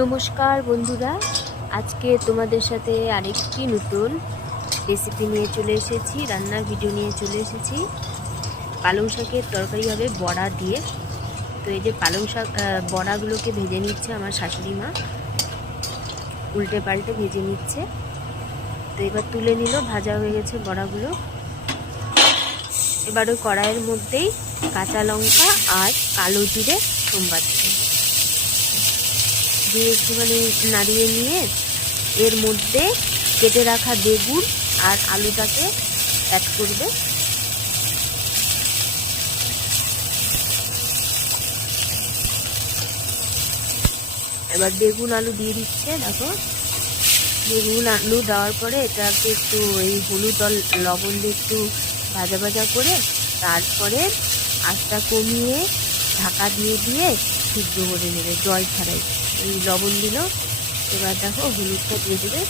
নমস্কার বন্ধুরা, আজকে তোমাদের সাথে আরেকটি নতুন রেসিপি নিয়ে চলে এসেছি, রান্নার ভিডিও নিয়ে চলে এসেছি। পালং শাকের তরকারি হবে বড়া দিয়ে। তো এই যে পালং শাক বড়াগুলোকে ভেজে নিচ্ছে আমার শাশুড়ি মা, উল্টে পাল্টে ভেজে নিচ্ছে। তো এবার তুলে নিল, ভাজা হয়ে গেছে বড়াগুলো। এবার ওই কড়াইয়ের মধ্যেই কাঁচা লঙ্কা আর কালো জিরে সোমবারছে দিয়ে একটুখানি নাড়িয়ে নিয়ে এর মধ্যে কেটে রাখা বেগুন আর আলুটাকে অ্যাড করবে। এবার বেগুন আলু দিয়ে দিচ্ছে। দেখো, বেগুন আলু দেওয়ার পরে এটাকে একটু এই হলুদ আর লবণ দিয়ে একটু ভাজা ভাজা করে তারপরে আঁচটা কমিয়ে ঢাকা দিয়ে দিয়ে সিদ্ধ করে নেবে, জল ছাড়াই। এই লবণ দিল, এবার দেখো হলুদটা দিয়ে দেবে।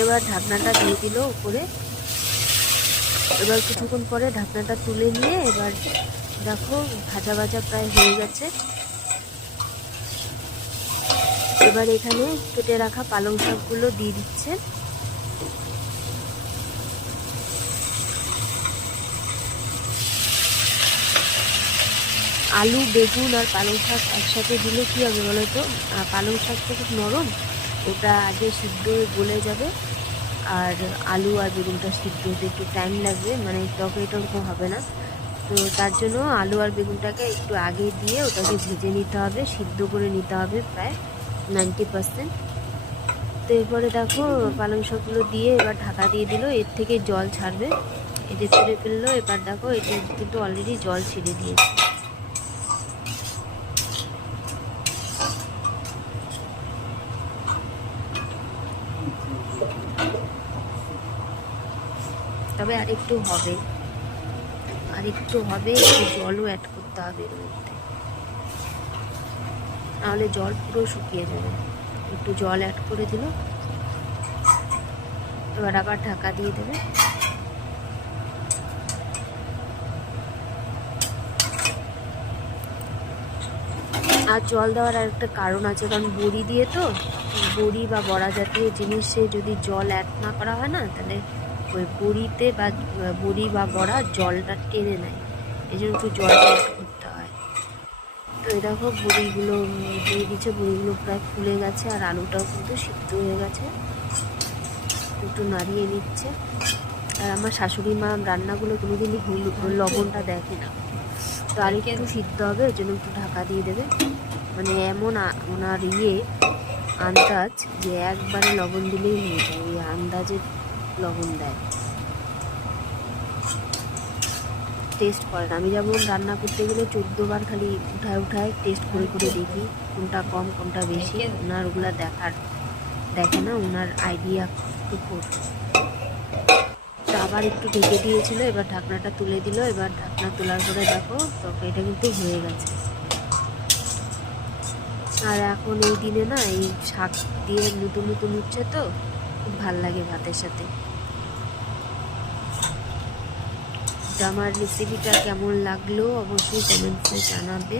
এবার ঢাকনাটা দিয়ে দিল উপরে। এবার কিছুক্ষণ পরে ঢাকনাটা তুলে নিয়ে এবার দেখো ভাজা ভাজা প্রায় হয়ে গেছে। এবার এখানে কেটে রাখা পালং শাকগুলো দিয়ে দিচ্ছে। আলু, বেগুন আর পালং শাক একসাথে দিলে কী হবে বলো তো, পালং শাকটা খুব নরম, ওটা আগে সিদ্ধ হয়ে গলে যাবে। আর আলু আর বেগুনটা সিদ্ধ হতে একটু টাইম লাগবে, মানে তরকারিটা ওরকম হবে না। তো তার জন্য আলু আর বেগুনটাকে একটু আগে দিয়ে ওটাকে ভেজে নিতে হবে, সিদ্ধ করে নিতে হবে প্রায় 90%। তো এরপরে দেখো পালং শাকগুলো দিয়ে এবার ঢাকা দিয়ে দিল, এর থেকে জল ছাড়বে। এই যে ছেড়ে ফেললো। এবার দেখো এটা কিন্তু অলরেডি জল ছেড়ে দিয়েছে। তবে আরেকটু হবে, একটু জলও অ্যাড করতে হবে এর মধ্যে, নাহলে জল পুরো শুকিয়ে যাবে। একটু জল অ্যাড করে দিল, এবার আবার ঢাকা দিয়ে দেবে। আর জল দেওয়ার আর একটা কারণ আছে, কারণ বড়ি দিয়ে তো, বড়ি বা বড়া জাতীয় জিনিসে যদি জল অ্যাড না করা হয় না, তাহলে ওই বড়িতে বা বড়ি বা বড়া জলটা টেনে নেয়, এই জন্য একটু জলটা অ্যাড করতে হয়। তো এই দেখো বড়িগুলো দিয়ে দিচ্ছে, বড়িগুলো প্রায় ফুলে গেছে আর আলুটাও কিন্তু সিদ্ধ হয়ে গেছে। একটু নাড়িয়ে নিচ্ছে। আর আমার শাশুড়ি মা রান্নাগুলো কোনোদিনই লবণটা দেখে না, তো আর একটু সিদ্ধ হবে, ওই জন্য একটু ঢাকা দিয়ে দেবে। মানে এমন ওনার আন্দাজ যে একবারে লবণ দিলেই হয়ে যায়, ওই আন্দাজে লবণ দেয়, টেস্ট করে না। আমি যেমন রান্না করতে গেলে 14 বার খালি উঠায় টেস্ট করে করে দেখি কোনটা কম কোনটা বেশি। ওনার ওগুলো দেখে না, ওনার আইডিয়া টুকু। আবার একটু ঢেকে দিয়েছিল, এবার ঢাকনাটা তুলে দিল। এবার ঢাকনা তোলার পরে দেখো তরকারিটা কিন্তু হয়ে গেছে। আর এখন এই দিনে না এই শাক দিয়ে নতুন নতুন উঠছে, তো খুব ভাল লাগে ভাতের সাথে। তো আমার রেসিপিটা কেমন লাগলো অবশ্যই কমেন্টসে জানাবে।